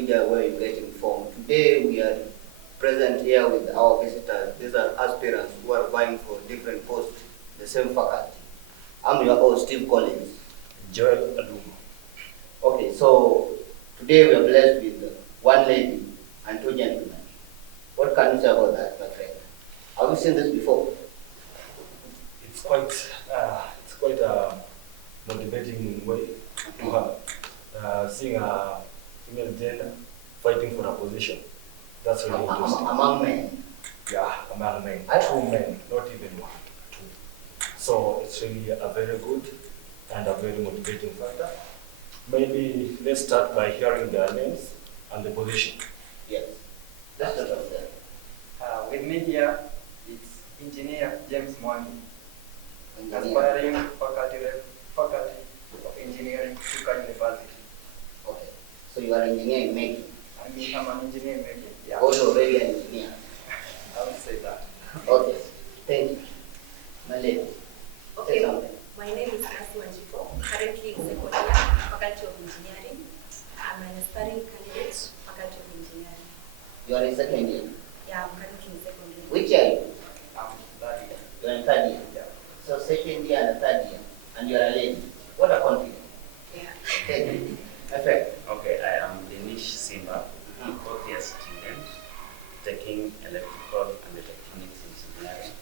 media where you get informed. Today we are present here with our visitors. These are aspirants who are vying for different posts, the same faculty. I'm your host, Steve Collins. Joel Adum. Okay, so today we are blessed with one lady and two gentlemen. What can you say about that, my friend? Have you seen this before? It's quite a motivating way to have seeing a female gender fighting for a position. That's really interesting. Among men? Yeah, among men. Two men, not even one, two. So it's really a very good and a very motivating factor. Maybe let's start by hearing their names and the position. Yes. Let's start off there. With me here, it's Engineer James Mwangi, Engineer. aspiring faculty of engineering, Chuka University. Okay. So you are engineer in making. I'm an engineer in making. Yeah. Also already an engineer. I would say that. Okay. Thank you. My lady. Okay, Say something. my name is Aspirants, currently in second year, Faculty of Engineering. I'm an aspiring candidate, Faculty of Engineering. You are in second year. Yeah, I'm currently in second year. Which year are you? I'm that year. You are in third year. Yeah. So second year and third year. And you are a lady. What a confidence. Yeah. Thank you. My friend. Okay, I am Denish Simba, fourth year student, taking electrical and electronics engineering,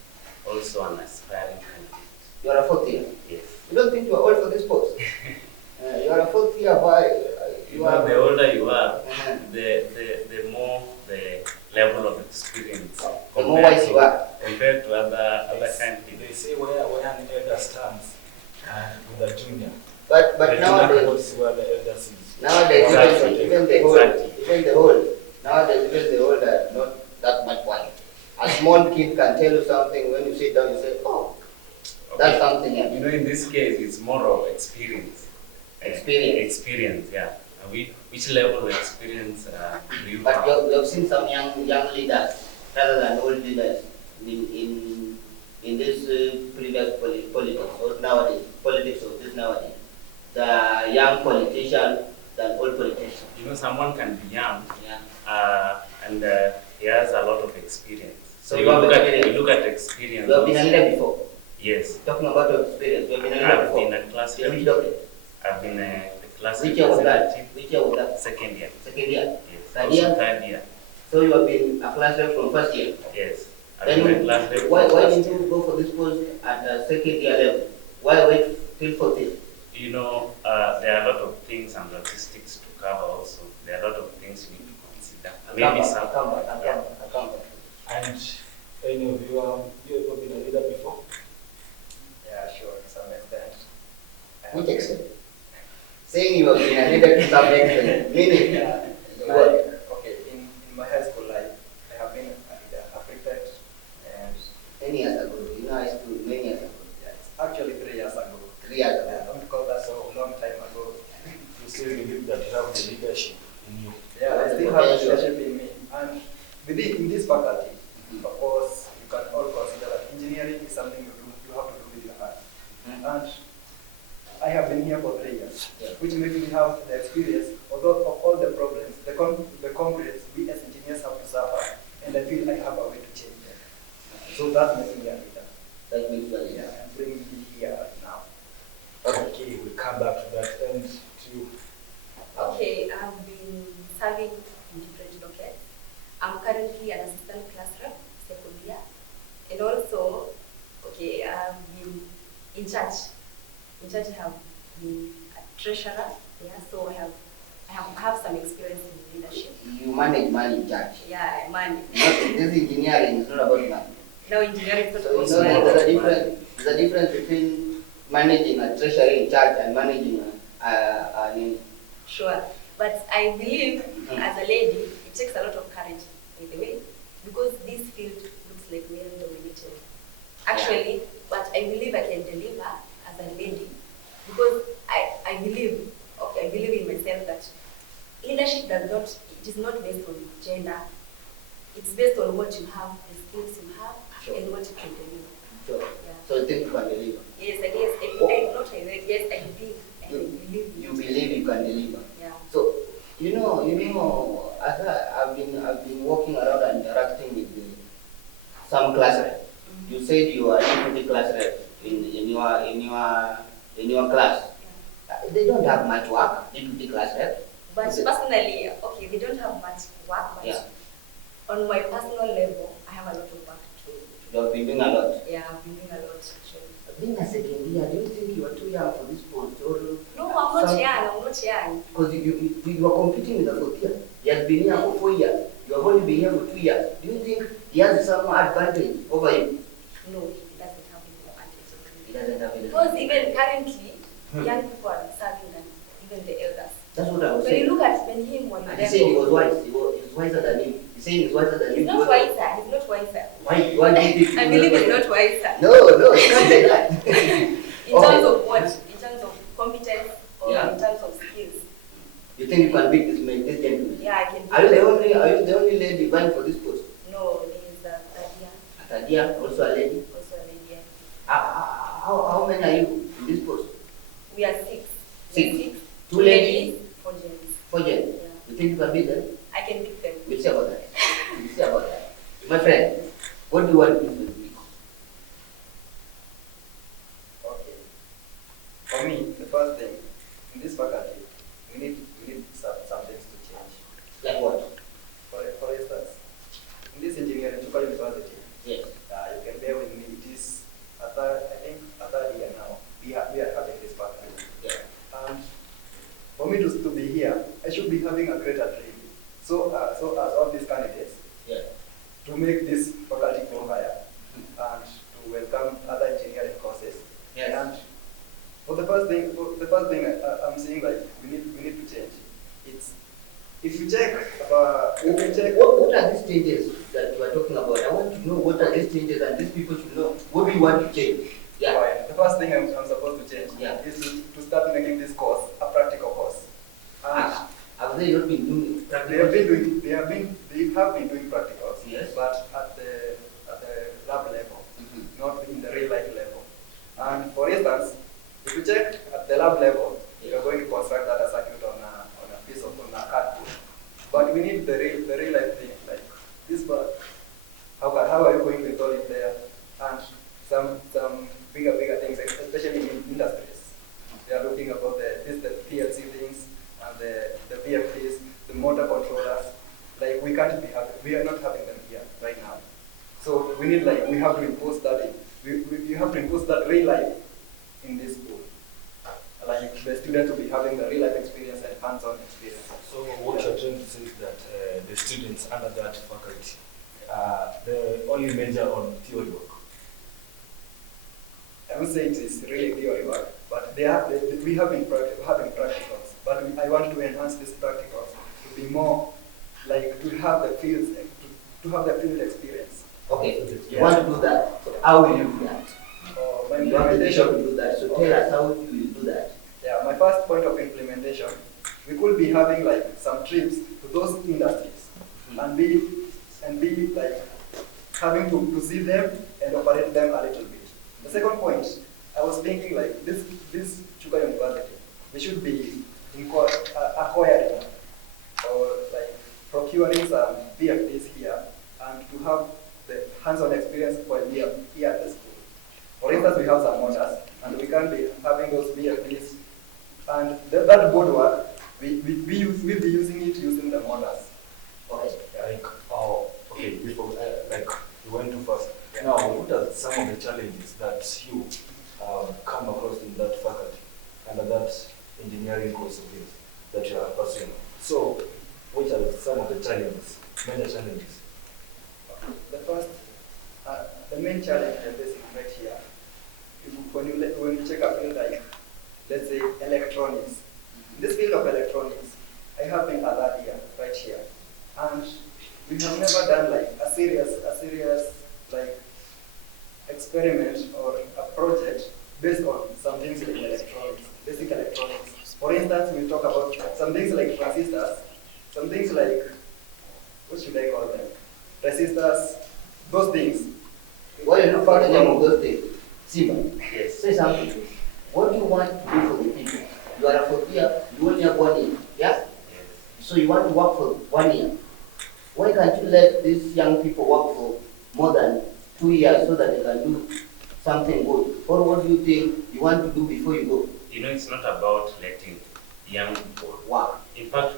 also an aspiring candidate. You are a fourth year. Yes. You don't think you are old for this post? You are a fourth year. Why? You know, the older you are, Uh-huh. the more the level of experience The more wise you are. compared to other They candidates. say where an elder stands with a junior. But The junior nowadays, knows where the elder sits. nowadays Exactly. even the old, Exactly. even the old, nowadays even the old are not that much wise. A small kid can tell you something. When you sit down, you say, "Oh, that's something else." You know, in this case, it's more of experience. Experience, yeah. Which level of experience do you But have? you have seen some young leaders rather than old leaders in this previous politics or nowadays politics of this nowadays. The young politician than old politician. You know, someone can be young Yeah. and he has a lot of experience. So So you have experience. we look at experience. You have been a also. leader before. Yes, Talking about your experience, you have been a leader I've before. been a class Which rep. document? I've been a class Which year was that? representative. Which year was that? Second year. Second year. Yes. Third Also year? third year. So you have been a class rep from first year. Yes. I've Then been a class rep. why from didn't first year. you go for this post at the second year level? Why wait till fourth year? You know, there are a lot of things and logistics to cover also. There are a lot of things we need to consider. Maybe some. I'll come back. And any of you have ever been a leader before? Yeah, sure, to some extent. Which extent? Saying you have been a leader to some extent, meaning Yeah, what? okay, in my high school life, I have been a prefect, and 10 years ago, you know, high school, many years ago, yeah, it's actually 3 years ago. 3 years Yeah, ago. don't call that so long time ago. You still believe that you have the leadership in you. Yeah, I still have leadership in me. And in this faculty, of course, you can all consider that engineering is something you have to do with your heart. And I have been here for 3 years, Yeah. which makes me have the experience of all the problems, the concretes we as engineers have to suffer, and I feel I have a way to change them. So that makes me a leader. That means you are a Yeah, leader. and bringing me here now. Okay, we'll come back to that end to you. Okay, I've been serving in different locations. I'm currently an assistant class rep, second year. And also, okay, I've been in church. In church, I have been a treasurer. Yeah, so I have some experience in leadership. You manage money in church. Yeah, I manage. This engineering is not about money. No, engineering is not So you also know there's a difference between managing a treasury in church and managing a Sure. But I believe, as a lady, it takes a lot of courage, by the way, because this field looks like male dominated. Actually, but I believe I can deliver as a lady, because I believe in myself that leadership it is not based on gender. It's based on what you have, the skills you have, Sure. and what you can deliver. Sure. Yeah. So you think you can deliver? Yes, I guess. I believe. I believe. You believe you can deliver. Yeah. So you know some class rep. You said you are deputy class rep in your class. They don't have much work, deputy class rep. But personally, okay, they don't have much work, but Yeah. on my personal level, I have a lot of work to do. You have been doing a lot. Yeah, I've been doing a lot actually. Being a second year, do you think you are too young for this post? Or No, I'm not young, I'm not young. because you are competing with a fourth year. He has been here for 4 years. You have only been here for 2 years. Do you think he has some advantage over you? No, it doesn't have any advantage over He me. doesn't have any. Because even currently, young people are serving than even the elders. That's what I was When you saying. look at when him when And he said he was wise. He was wiser than him. He's saying he's wiser than he's him. not wiser, he's not wiser. Why do you think? I believe he's not wiser. No, you can't say that. In terms of what? In terms of competence or Yeah. in terms of skills? You think you can beat this man, this gentleman? Yeah, I can do Are you it. the only lady vying for this post? No, there's Tadia, Atadia, also a lady. also a lady. How many are you in this post? We are six. Six. We are six. Two ladies, 4 gents. 4 gents. Yeah. You think you can beat them? I can pick them. We'll see about that. We'll see about that. My friend, what do you want me to do? Okay. For me, the first thing in this faculty, we need some things to change. Like what? For instance, in this engineering, Chuka University, Yes. you can bear with me. It is a third year now. We are having this faculty. Yeah. And for me to be here, I should be having a greater dream. So as all these candidates, Yeah. to make this faculty go higher and to welcome other engineering courses. Yes. And for the first thing I'm saying, like we need to change. It's if you check What are these changes that you are talking about? I want to know what are these changes, and these people should know what do you want to change. Yeah. the first thing I'm supposed to change Yeah. is to start making this course a practical course. And Have they not been doing they practical? have been doing practicals, Yes. but at the lab level, Mhm. not in the real life level. And for instance, if you check at the lab level, you're going to construct that circuit on a piece of cardboard. But we need the real life thing, like this part. How are you going to install it there? And some bigger things, especially in industries. They are looking about the PLC things and the VFDs, the motor controllers. Like we are not having them here right now. So we have to impose that in. We have to impose that real life in this school. Like the students will be having the real life experience and hands-on experience. So what you're trying to say is that the students under that faculty, they only major on theory work. I would say it is really theory work, but we have been having practicals. But I want to enhance these practicals to be more like to have the field experience. Okay, you want to do that. So how will you do that? My You have the vision implementation. to do that. So tell us how you will do that. Yeah, my first point of implementation, we could be having like some trips to those industries and be like having to see them and operate them a little bit. The second point, I was thinking like this Chuka University, we should be acquiring or like procuring some VFDs here and to have the hands-on experience while we are here at the school. For instance, we have some motors and we can be having those VFDs and that boardwork, we'll be using it using the motors. Okay. Okay, before, like, you went too fast. Now, what are some of the challenges that you come across in that faculty, under that engineering course of yours that you are pursuing? So, what are some of the challenges, major challenges? The first, the main challenge we are facing right here, when you check a field like, let's say, electronics. In this field of electronics, I have been a third year right here, and we have never done like a serious like experiment or a project based on some things like electronics, basic electronics. For instance, we talk about some things like transistors, some things like, what should I call them? Resistors, those things. What do you look for the name of those things? Simba, Yes. say something. What do you want to do for the people? You are a fourth year, you only have 1 year, yeah? Yes. So you want to work for 1 year. Why can't you let these young people work for more than 2 years so that they can do something good? Or what do you think you want to do before you go? You know, it's not about letting young people Work. In fact,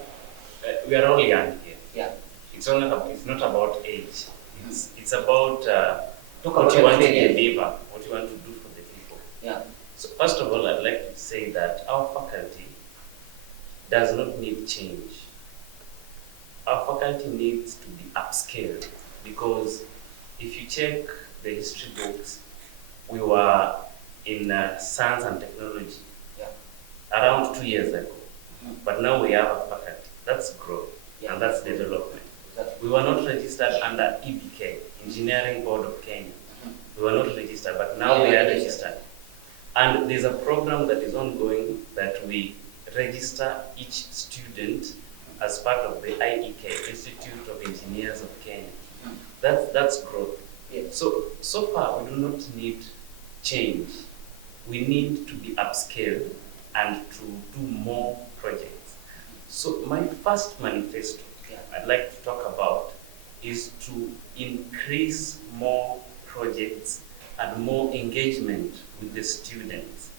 we are all young here. Yeah. It's not about age. It's about Talk what about you want to experience. deliver, what you want to do for the people. Yeah. So first of all, I'd like to say that our faculty does not need change. Our faculty needs to be upscaled, because if you check the history books, we were in science and technology around 2 years ago. But now we have a faculty. That's growth, and that's development. We were not registered under EBK, Engineering Board of Kenya. We were not registered, but now we are registered. And there's a program that is ongoing that we register each student as part of the IEK, Institute of Engineers of Kenya. That's growth. So far, we do not need change. We need to be upscaled and to do more projects. So my first manifesto I'd like to talk about is to increase more projects and more engagement with the students.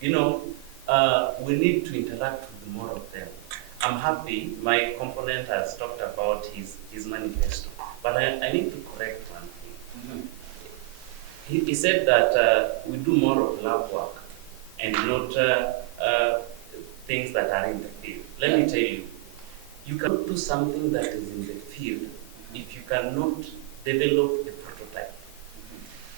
You know, we need to interact with more of them. I'm happy my component has talked about his manifesto, but I need to correct one thing. He said that we do more of lab work and not things that are in the field. Let me tell you, you cannot do something that is in the field if you cannot develop a prototype,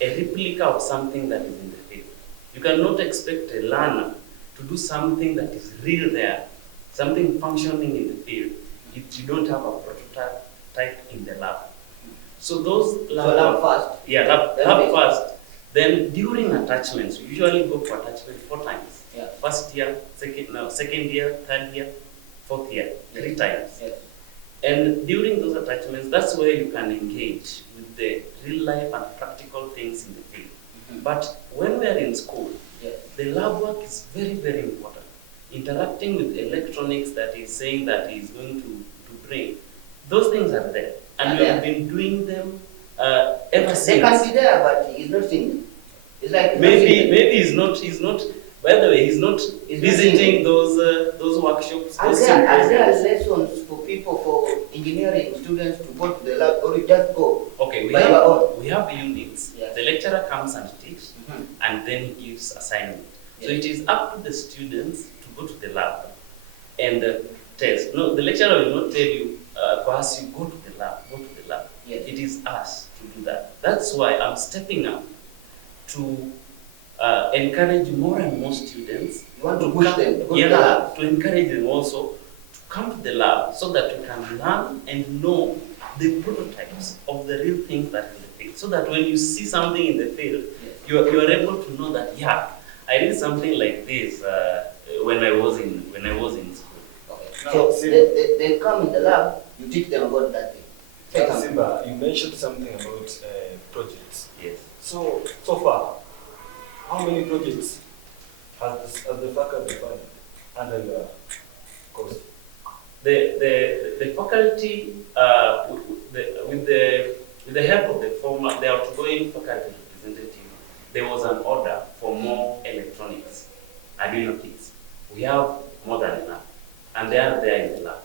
a replica of something that is in the field. You cannot expect a learner to do something that is real there, something functioning in the field, if you don't have a prototype in the lab. So those lab first. Yeah, lab first. Then during attachments, we usually go for attachment 4 times. Yeah. First year, second year, third year, fourth year, 3 times. Yes. And during those attachments, that's where you can engage with the real life and practical things in the field. But when we are in school, the lab work is very, very important. Interacting with electronics that is saying that he is going to bring, those things are there. And we have been doing them ever since. They can be there, but he's not seeing them. It's like maybe he's not. By the way, he's not visiting those workshops. Are there lessons for people, for engineering students to go to the lab, or you just go? Okay, we have units. Yes. The lecturer comes and teaches, and then he gives assignment. So it is up to the students to go to the lab and test. No, the lecturer will not tell you, perhaps you go to the lab, go to the lab. Yes. It is us to do that. That's why I'm stepping up to encourage more and more students. You want to push them to go to the lab? To encourage them also to come to the lab so that we can learn and know the prototypes of the real things that are in the field. So that when you see something in the field, you are able to know that, yeah, I did something like this when I was in school. Okay. So they come in the lab, you teach them about that thing. Simba, you mentioned something about projects. Yes. So far, how many projects has the faculty funded under your course? The faculty, with the help of the outgoing faculty representative, there was an order for more electronics, Arduino kits. We have more than enough, and they are there in the lab.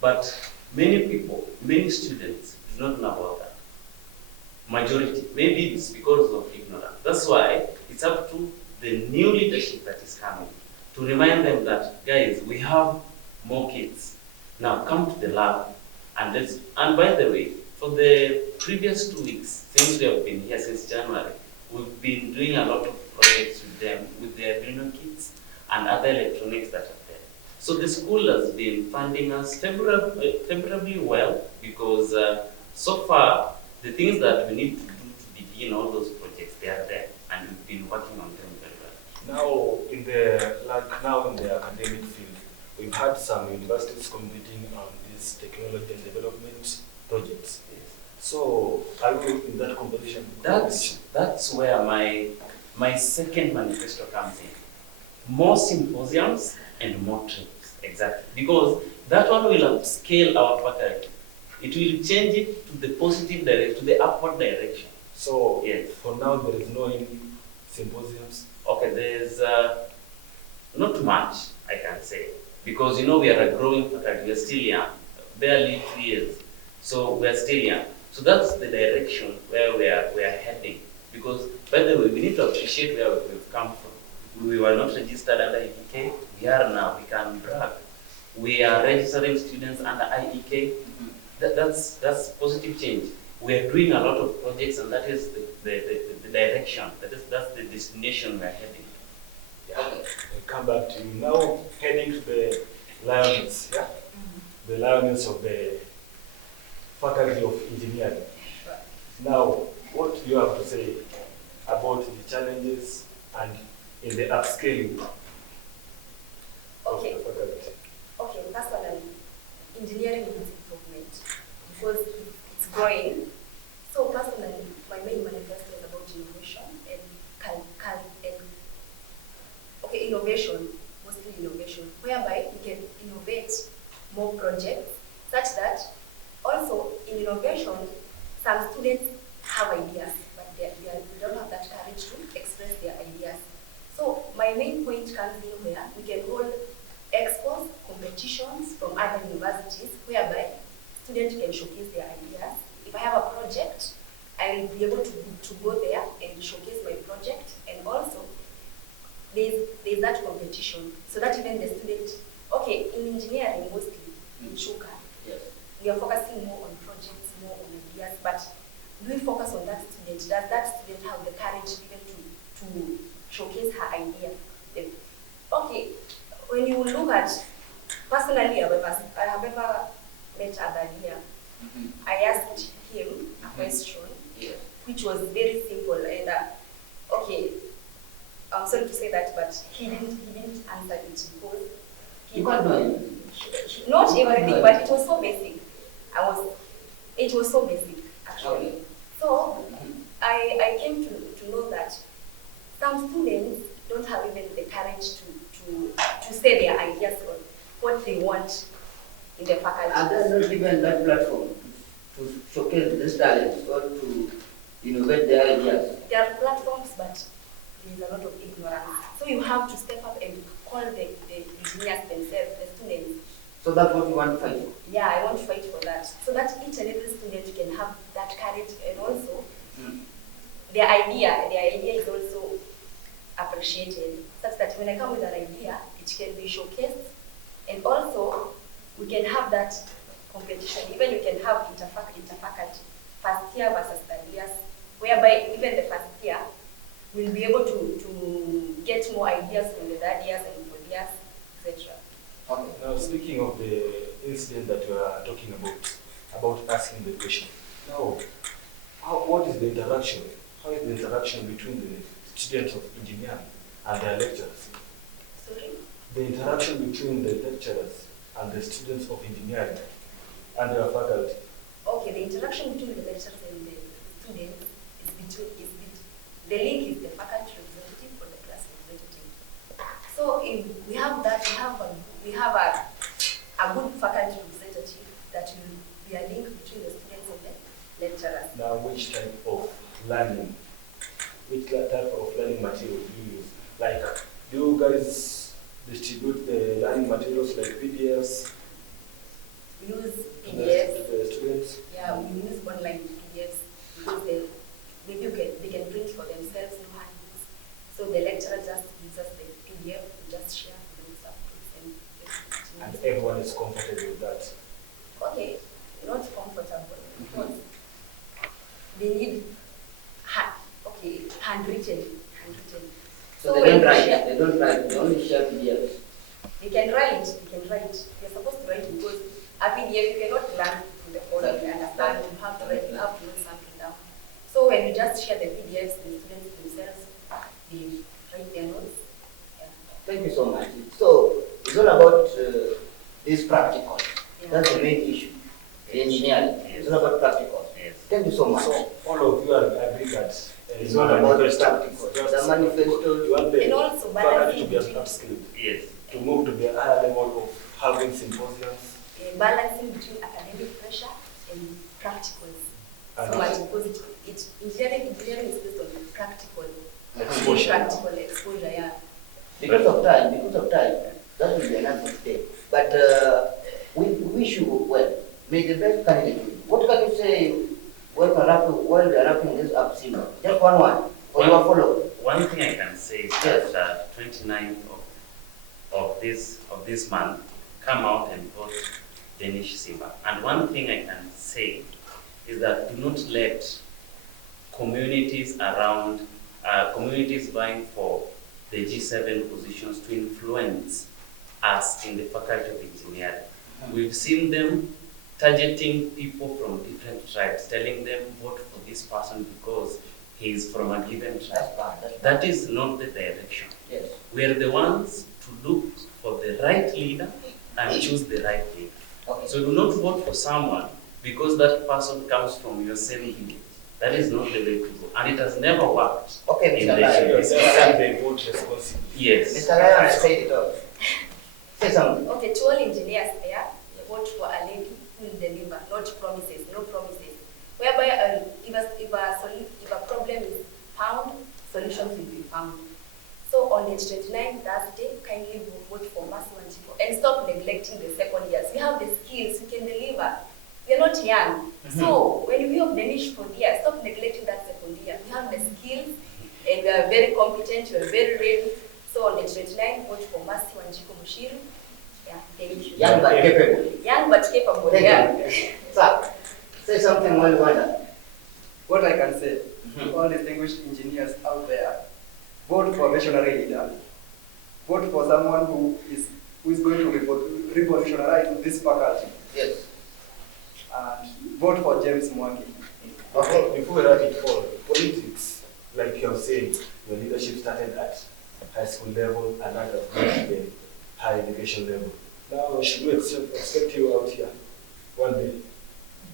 But many students do not know about that. Majority, maybe it's because of ignorance. That's why it's up to the new leadership that is coming to remind them that, guys, we have more kids. Now come to the lab and by the way, for the previous 2 weeks, since we have been here since January, we've been doing a lot of projects with them, with their Arduino kits and other electronics that are there. So the school has been funding us favorably well, because so far, the things that we need to do to begin all those projects, they are there, and we've been working on them very well. Now in the academic field, we've had some universities competing on these technology and development projects. Yes. So are you in that competition? That's where my second manifesto comes in. More symposiums and more trips, exactly. Because that one will upscale our faculty. It will change it to the positive direction, to the upward direction. So Yes. for now, there is no any symposiums. Okay, there's not much I can say because we are a growing faculty. We're still young, barely 2 years, so we're still young. So that's the direction where we are heading. Because by the way, we need to appreciate where we've come from. We were not registered under IEK. We are now. We can brag. We are registering students under IEK. That's positive change. We are doing a lot of projects, and that is the direction. That's the destination we're heading. Okay. We'll come back to you now, heading to the lioness, yeah? The lioness of the Faculty of Engineering. Now, what do you have to say about the challenges and in the upscaling Okay. of the faculty? Okay, personally, engineering needs improvement because it's growing. So personally, my main manifesto is about innovation and innovation, mostly innovation, whereby we can innovate more projects such that also in innovation, some students have ideas, but they don't have that courage to express their ideas. So my main point comes in where we can hold expos, competitions from other universities, whereby students can showcase their ideas. If I have a project, I will be able to go there and showcase my project, and also there's that competition, so that even the student, okay, in engineering mostly, in Chuka, Yes. we are focusing more on projects, more on ideas, but do we focus on that student? Does that student have the courage even to showcase her idea? Okay, when you look at, personally, I have ever met Adalia. I asked him a question, Yes. which was very simple, and okay, I'm sorry to say that, but he didn't answer it because You can't do it. not everything, but it was so basic. It was so basic actually. Okay. So I came to know that some students don't have even the courage to say their ideas on what they want in the faculty. Are there not given that platform to showcase these talents or to innovate their ideas? There are platforms, but there is a lot of ignorance. So you have to step up and call the engineers themselves, the students. So that's what you want to fight for. Yeah, I want to fight for that. So that each and every student can have that courage, and also their idea is also appreciated, such that when I come with an idea, it can be showcased, and also we can have that competition. Even we can have interfaculty, first year versus third years, whereby even the first year will be able to get more ideas from the third years and fourth years, etc. Okay. Now, speaking of the incident that you are talking about asking the question, now, what is the interaction? How is the interaction between the students of engineering and their lecturers? Sorry? The interaction between the lecturers and the students of engineering and their faculty. Okay, the interaction between the lecturers and the students the link is the faculty representative or the class representative. So if we have that, we have a good faculty representative that will be a link between the students and the lecturers. Now, which type of learning material do you use? Like, do you guys distribute the learning materials like PDFs We use to PDFs. the students? Yeah, we use online PDFs because they can print for themselves, no handbooks. So the lecturer just gives us the PDF, we just share those updates And everyone is comfortable with that. okay, not comfortable because they need handwritten. So they don't write. They don't write. They only share PDFs. They can write. You're supposed to write because a PDF you cannot learn from the phone and understand. You have to write. You have to note something down. So when you just share the PDFs, the students themselves, they write their notes. Yeah. Thank you so much. So it's all about this practical. Yeah. That's the main issue. In engineering, it's all about practical. Yes. Thank you so much. So all of you are agreed that It's all about practical. The manifesto. You want the And also faculty to be balancing upskilled, Yes. to move to the higher level of having symposiums. balancing between academic pressure and practicals. so much because engineering is based on practical exposure, yeah. Because of time, that will be enough for today. But we wish you well. May the best candidate win. What can you say while we are wrapping this up, Simba? Just one, or you are followed. One thing I can say is that 29th of this month, come out and vote Danish Simba. And one thing I can say is that do not let communities around, communities vying for the G7 positions to influence us in the Faculty of Engineering. We've seen them targeting people from different tribes, telling them vote for this person because he is from a given tribe. That is not the direction. Yes. We are the ones to look for the right leader and choose the right leader. Okay. So do not vote for someone because that person comes from your same village. That is not the way to go. And it has never worked. Okay, in Mr. the Lion. US. They vote responsibly. Yes. Mr. Lion, I said it all. Say something. Okay, to all engineers there, vote for a lady who will deliver, not promises, no promises. Whereby if a problem is found, solutions will be found. So on the 29th Thursday, kindly vote for Mercy Wanjiru and stop neglecting the second years. We have the skills, we can deliver. We are not young. So when we have the niche for the year, stop neglecting that second year. We have the skills and we are very competent, we are very ready. So on the 29th, vote for Mercy Wanjiru. Yeah, thank you. Young but capable. Young but capable, Thank yeah. you. Sir, say something while you wonder. What I can say to all distinguished engineers out there, vote for visionary leader. Vote for someone who is going to revolutionize this faculty. Yes. And vote for James Mwangi. Okay. Before we wrap it all, politics, like you have said, your leadership started at high school level and now has gone to the higher education level. Now, should we expect you out here one day?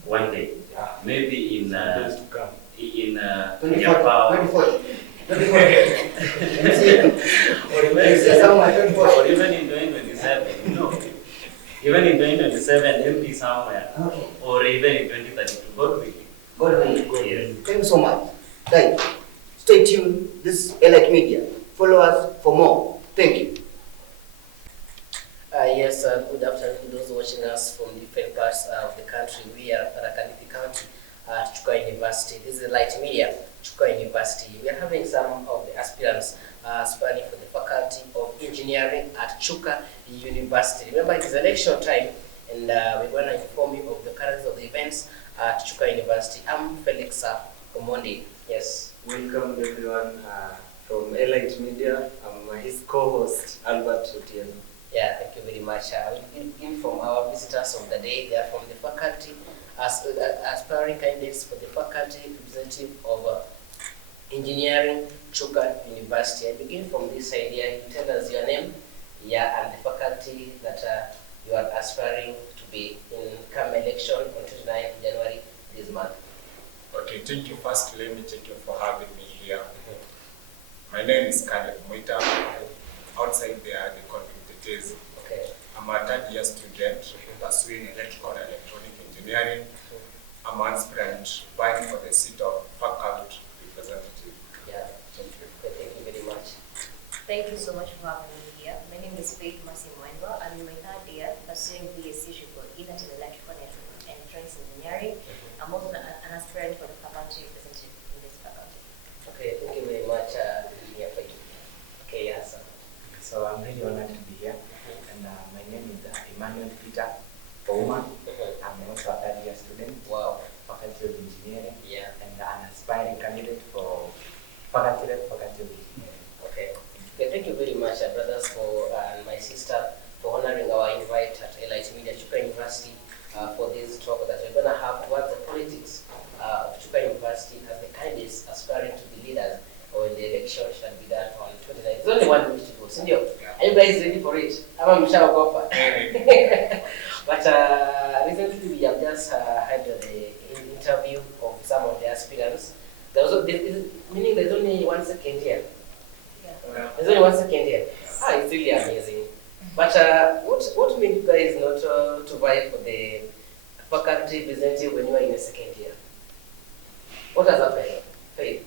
One day. Yeah. Maybe in Days to come. 24. Or even in 2027, no. Even in 2027, MP somewhere. Okay. Or even in 2032. God willing. God willing. Yes. Thank you so much. Thank you. Stay tuned. This is Elite Media. Follow us for more. Thank you. Yes, good afternoon to those watching us from different parts of the country. We are Parakalipi County at Chuka University. This is Elite Media, Chuka University. We are having some of the aspirants aspiring for the Faculty of Engineering at Chuka University. Remember, it is election time, and we're going to inform you of the currents of the events at Chuka University. I'm Felix Omondi. Yes. Welcome everyone from Elite Media. I'm his co-host, Albert Otieno. Yeah, thank you very much. We'll begin from our visitors of the day. They are from the faculty, aspiring candidates for the faculty representative of engineering, Chuka University. I begin from this side here. You tell us your name, and the faculty that you are aspiring to be in come election on 29th January this month. Okay, thank you. First, let me thank you for having me here. My name is Caleb Moita. Outside there, they call me Tetezi. Okay. I'm a third year student pursuing electrical and electronic engineering. I'm an aspirant vying for the seat of faculty representative. Yeah. Thank you. Okay, thank you very much. Thank you so much for having me here. My name is Faith Masimwendwa. I'm in my third year pursuing BSc Triple in Electrical and Electronics Engineering. I'm also an aspirant for the faculty representative in this faculty. Okay, thank you very much, Faith. Okay, yes. So I'm really honored to be here, and my name is Emmanuel Peter Ouma. I'm also a third year student. Wow. Faculty of Engineering. Yeah. And an aspiring candidate for faculty of Engineering. Okay. Okay, thank you very much, brothers, for and my sister for honoring our invite at Elite Media Chuka University for this talk that we're going to have towards the politics of Chuka University as the candidates aspiring to be leaders or in the election shall be done on 29th. There's only 1 week to go, Sindio. Are you guys ready for it? I'm sure But recently we have just had the interview of some of the aspirants. Meaning there's only 1 second here. Yeah. There's only 1 second here. It's really amazing. But what made you guys not to vie for the faculty representative when you are in a second year? What has happened? Faith.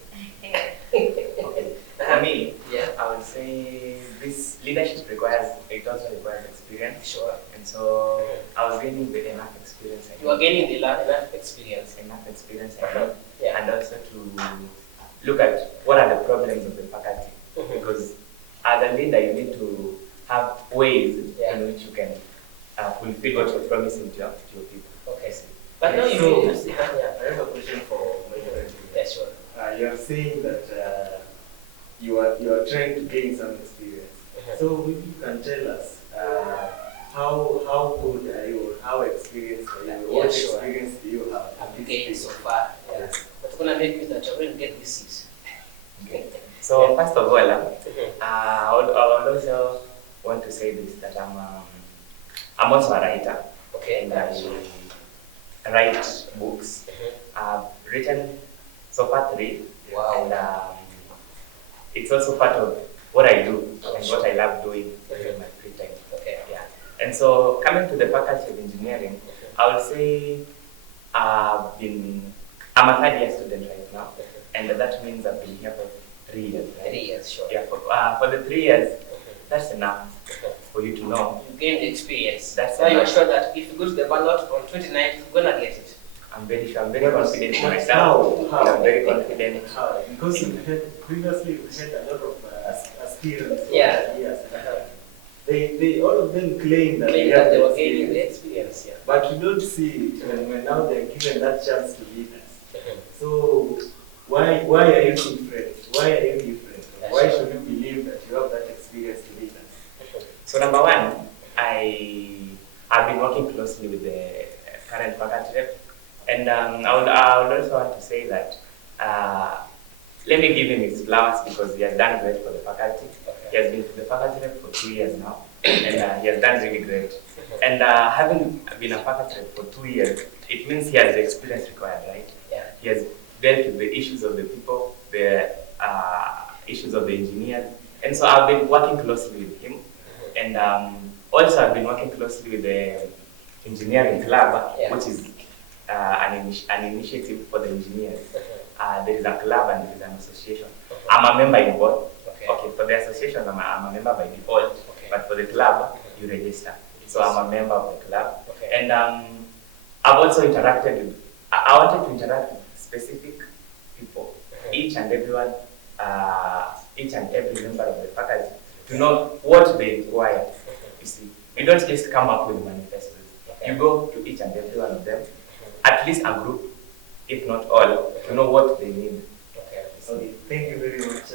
Okay. For me, Yeah. I would say this leadership it also requires experience. Sure. And so I was gaining the enough experience. You are gaining the enough experience. Enough experience I need, Yeah. and also to look at what are the problems of the faculty. Because as a leader, you need to have ways in which you can fulfill what you're promising to your people. Okay. But now So, you see, I have a question for my friend. yeah, sure. You are saying that you are trying to gain some experience. So maybe you can tell us how good are you, how experienced are you, Yeah, what sure. experience do you have? Have you gained so far? Yeah. Yes. What's gonna make you that you're going to get this seat? Okay. So first of all, I would also want to say this, that I'm also a writer. Okay. And I write books. I've written so far 3. Wow. And it's also part of what I do and what I love doing during my free time. Okay. Yeah. And so coming to the Faculty of Engineering, I would say I'm a third year student right now, and that means I've been here for 3 years. Right? 3 years, sure. Yeah. For the 3 years, that's enough for you to know. You gain the experience. That's now you're enough. sure that if you go to the ballot on 29th, you're gonna get it. I'm very sure. I'm very confident in myself. How? I'm very confident. How? Because previously we had a lot of aspirants. Yeah. Yes. They all of them claim that Claim they have that they the were gaining the experience. experience, yeah. But you don't see it when now they're given that chance to lead us. So why are you different? Why are you different? Why should you believe that you have that experience to lead us? So number one, I've been working closely with the current faculty rep, and I would also want to say that let me give him his flowers because he has done great for the faculty. He has been to the faculty rep for 2 years now, and he has done really great. And having been a faculty rep for 2 years, it means he has the experience required, right? Yeah. He has dealt with the issues of the people, the issues of the engineers, and so I've been working closely with him. And also I've been working closely with the engineering club, which is an initiative for the engineers. There is a club and there is an association. I'm a member in both. Okay, for the association, I'm a member by default, but for the club, you register. So I'm a member of the club. And I've also interacted with, I wanted to interact with specific people, each and every member of the faculty, to know what they require. You see, you don't just come up with manifestos. You go to each and every one of them, at least a group, if not all, to know what they need. Okay, thank you very much.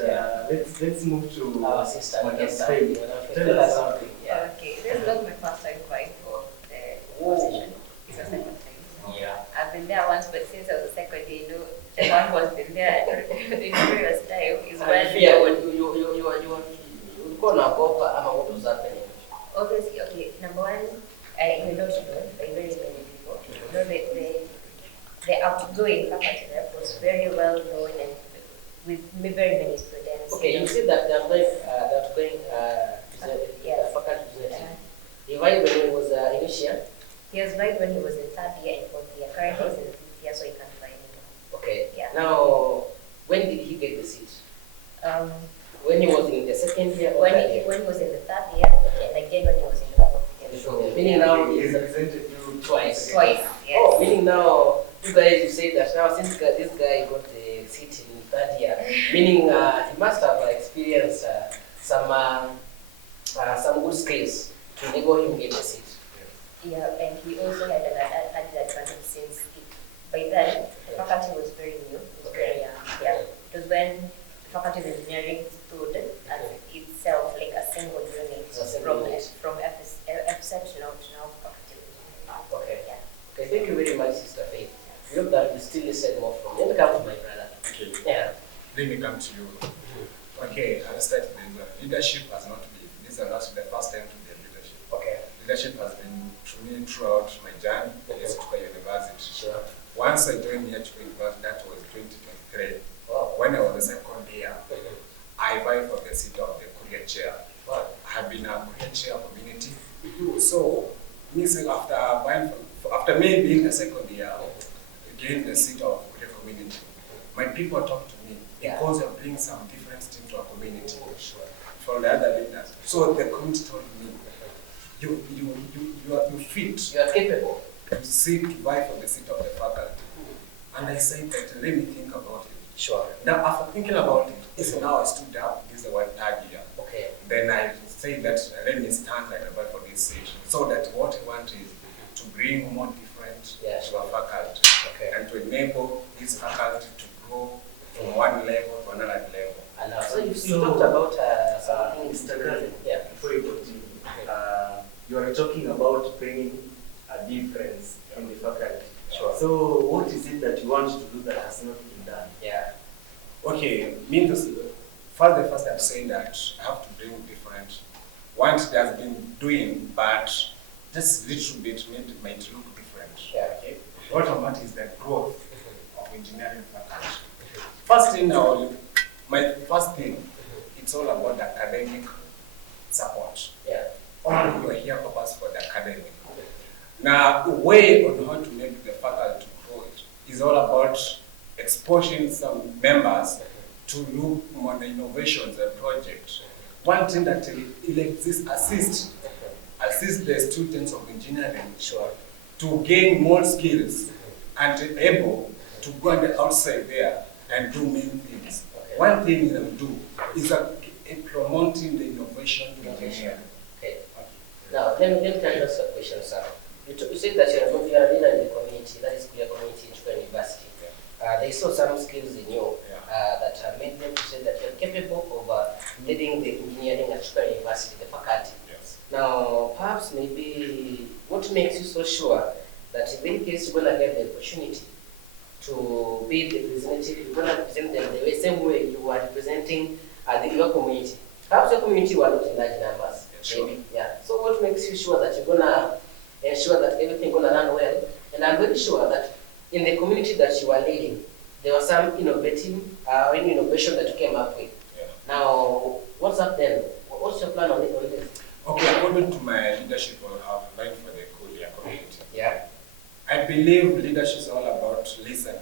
Let's move to our sister. Madam Yes, Faith. Tell us something. Yeah. Okay, this is not my first time going for the position. It's the second time. Yeah. I've been there once, but since I was the second day, the one who has been there the previous time is well. You go now, what was happening? Obviously, okay, number one, you don't know by very many people. You know, the outgoing faculty rep was very well known and with very many students. Okay, you said that they're going faculty. He arrived when he was initial? He was right when he was in 3rd year and 4th year. Currently he's in 5th year, so he can't find it. Okay. Yeah. Now, when did he get the seat? When he was in the 2nd year or when 3rd year? he was in the 3rd year, and again when he was in the 4th year. So, meaning now He he's represented you twice. Twice, yes. Oh, meaning now, you guys, you say that now since this guy got the seat in 3rd year, meaning he must have experienced some good skills to enable him get the seat. Yeah, and he also had an added advantage since by then the faculty was very new. It was very young. Yeah. It was when the faculty of engineering stood as itself like a single unit from exceptional to now faculty. Okay. Yeah. Okay, thank you very much, Sister Faith. We hope that you still listen more from me. Let me come to my brother. Okay. Yeah. Let me come to you. Okay, I started with leadership has not been, this is not the first time to be leadership. Okay. Leadership has been to me throughout my journey at Chuka University. Sure. Once I joined here at Chuka University, that was 2023. Wow. When I was the second year, I vied for the seat of the career chair. Wow. I have been a career chair community. So, after me being the second year, gained the seat of career community. my people talk to me Yeah. because you're bringing some difference into our community Oh, sure. from the other leaders. So the community told me, you fit You are capable. to sit, to vie for the seat of the faculty. And I said that, let me think about it. Sure. Now, after thinking about it, so now I stood up, this is the one third year. Okay. Then I said that, let me stand and vie for this seat. So that what I want is to bring more different to our faculty. Okay. And to enable this faculty to grow from one level to another level. And so you talked about something. Mr. Gary, Yeah. before you continue, you are talking about bringing a difference in the faculty. Sure. So what is it that you want to do that has not been done? Yeah. Okay, first I'm saying that I have to bring different. What they have been doing, but just little bit might look different. Yeah. Okay. What I want is the growth of engineering faculty. First thing, my first thing, it's all about the academic support. Yeah. All you are here purpose for the academic. Now, the way on how to make the faculty grow is all about exposing some members to look more the innovations and projects. One thing that will assist the students of engineering to gain more skills and to able to go on the outside there and do many things. Okay. One thing they will do is promoting the innovation in engineering. Okay. Now, let me tell you a question, sir. You said that you are a leader in the community, that is clear community in Chuka University. They saw some skills in you that made them to say that you're capable of leading the engineering at Chuka University, the faculty. Yes. Now, perhaps maybe what makes you so sure that in case you're going to get the opportunity to be the representative, you're going to represent them the same way you are representing your community. Perhaps your community were not in large numbers. Sure. Maybe, yeah. So what makes you sure that you're going to ensure that everything going to run well? And I'm very sure that in the community that you are leading, there was some any innovation that you came up with. Yeah. Now, what's up then? What's your plan on this? Okay, according to my leadership outline for the Korea community, Yeah. I believe leadership is all about listening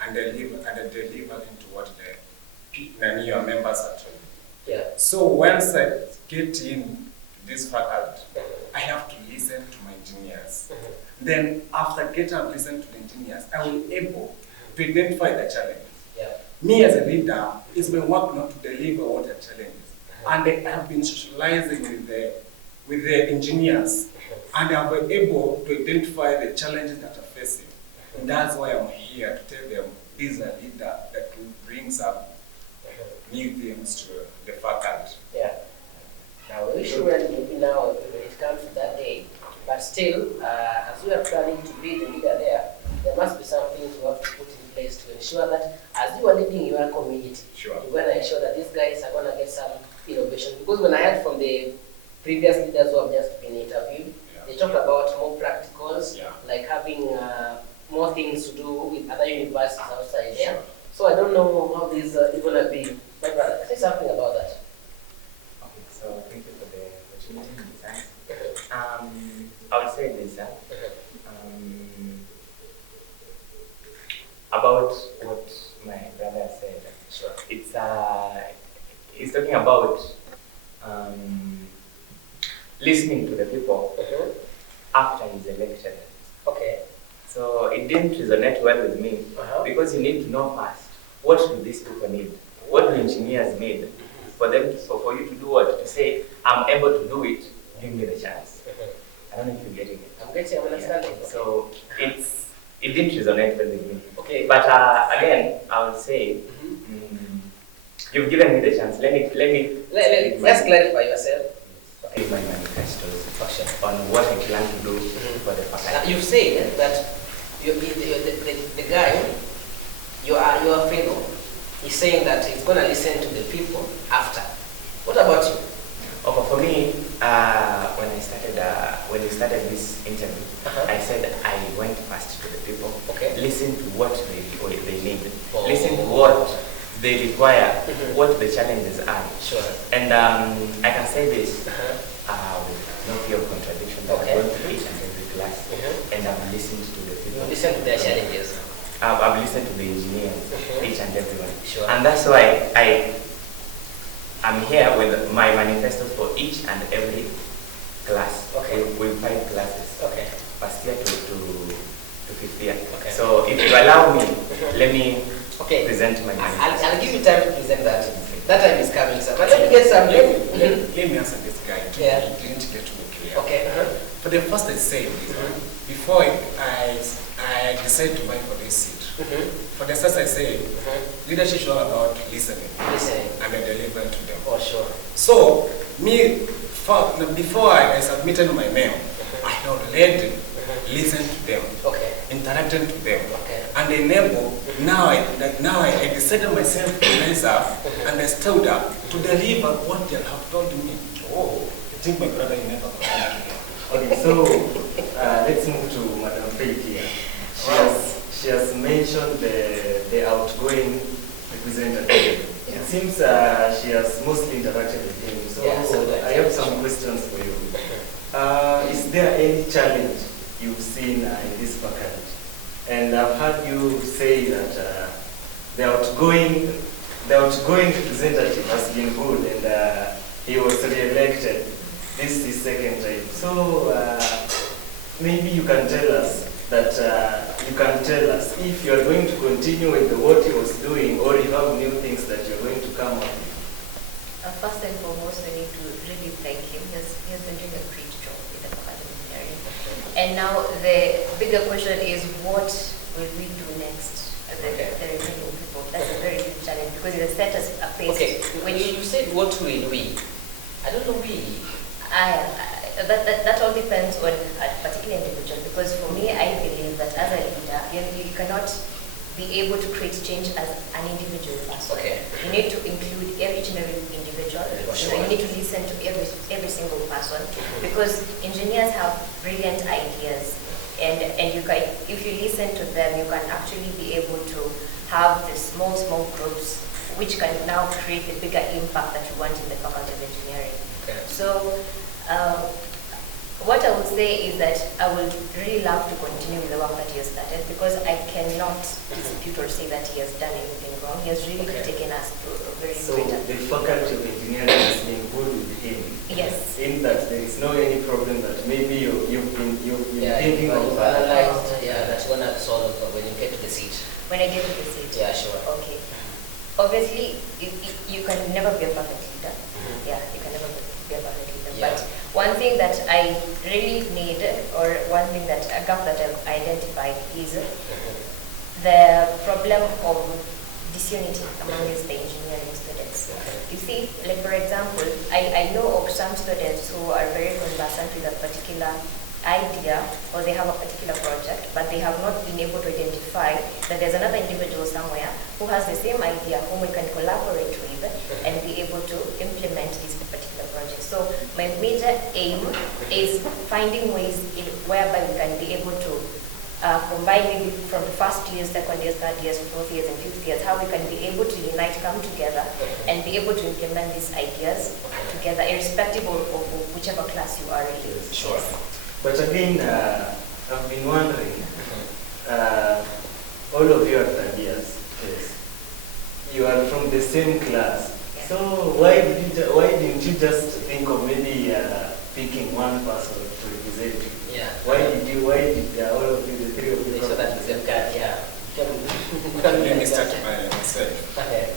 and delivering to what your members are telling. Yeah. So once I get in this faculty, I have to listen to my engineers. Then after getting and listening to the engineers, I will be able to identify the challenges. Yeah. Me as a leader, it's my work not to deliver what the challenges. And I have been socializing with the engineers, and I have been able to identify the challenges that are facing. And that's why I'm here to tell them this is a leader that will bring some new things to the faculty. Yeah. Now, we wish you well maybe now when it comes to that day, but still, as we are planning to be the leader there must be some things we have to put in place to ensure that as you are leading your community, Sure. you're going to ensure that these guys are going to get some innovation. Because when I heard from the previous leaders who have just been interviewed, they talked about more practicals, like having more things to do with other universities outside there. Sure. So I don't know how this is going to be. My brother, say something about that. Okay, so thank you for the opportunity to design. I would say this, about what my brother said. Sure. It's talking about listening to the people after his election. Okay. So it didn't resonate well with me because you need to know first, what do these people need? What do engineers need for them for you to do what? To say, I'm able to do it, give me the chance. I don't know if you're getting it. I'm getting, I'm understanding. Yeah. So it didn't resonate well with me. Okay. But again, I would say, you've given me the chance. Let's clarify yourself. Okay. My manifestos on what I plan to do for the faculty. You say that the guy, your fellow, is saying that he's going to listen to the people after. What about you? Okay, for me, when we started this interview, I said I went first to the people, listen to what they need, listen to what they require, what the challenges are. Sure. And I can say this with no fear of contradiction, that I'm going to each and every class, and I've listened to the people. Listen to their challenges. I've listened to the engineers, each and everyone. Sure. And that's why I'm here with my manifestos for each and every class. Okay. With 5 classes. Okay. First year to 5th year. Okay. So if you allow me, let me Okay. present my manifesto. I'll give you time to present that. That time is coming, sir. But let me get some. Let me answer this guy. Yeah. He didn't get me clear. Okay. For the first I said, before I decided to buy for this seat, for the first I said, leadership is all about listening Listening. and then delivering to them. For sure. So, before I submitted my mail, I had already listened to them, Okay. interacted to them, Okay. and enable. Now I decided myself to rise up and I stood up to deliver what they have told me. Oh, I think my brother you never got me. Okay, so let's move to Madam Faith here. She has mentioned the outgoing representative. It seems she has mostly interacted with him. So Yeah, I have some questions for you. Is there any challenge you've seen in this faculty? And I've heard you say that the outgoing representative has been good, and he was re-elected. This is his second time. So maybe you can tell us if you are going to continue with what he was doing, or you have new things that you're going to come up with. First and foremost, I need to really thank him. He has been doing a great job with the faculty engineering. And now the bigger question is, what will we do next as the remaining people? That's a very big challenge because it has set us a pace. Okay. When You said what will we? I don't know we. That all depends on a particular individual, because for me, I believe that as a leader, you cannot be able to create change as an individual person. Okay. You need to include each and every individual. Sure. You need to listen to every single person, because engineers have brilliant ideas, and you can, if you listen to them, you can actually be able to have the small groups which can now create the bigger impact that you want in the faculty of engineering. Okay. So, what I would say is that I would really love to continue with the work that he has started, because I cannot dispute or say that he has done anything wrong. He has really taken us to a very So great. the faculty of engineering has been good with him. Yes. In that there is no any problem that maybe you've been Yeah, thinking of. analyzed, that you want to solve when you get to the seat. When I get to the seat. Yeah, sure. Okay. Obviously, you can never be a perfect leader. Yeah, you can never be a perfect leader. Yeah. But one thing that I really need, or one thing that a gap that I've identified is the problem of disunity amongst the engineering students. You see, like for example, I know of some students who are very conversant with a particular idea, or they have a particular project, but they have not been able to identify that there's another individual somewhere who has the same idea, whom we can collaborate with and be able to implement this particular project. So my major aim is finding ways whereby we can be able to combine maybe from the first years, second years, third years, fourth years, and fifth years, how we can be able to unite, come together, and be able to implement these ideas together, irrespective of whichever class you are in. Sure. But again, I've been wondering, all of you are third years. Yes. You are from the same class. Yeah. So why didn't you just think of maybe picking one person to represent you? Yeah. Why did all of you, the three of you, So that the same card, yeah. Let me start by myself. Okay.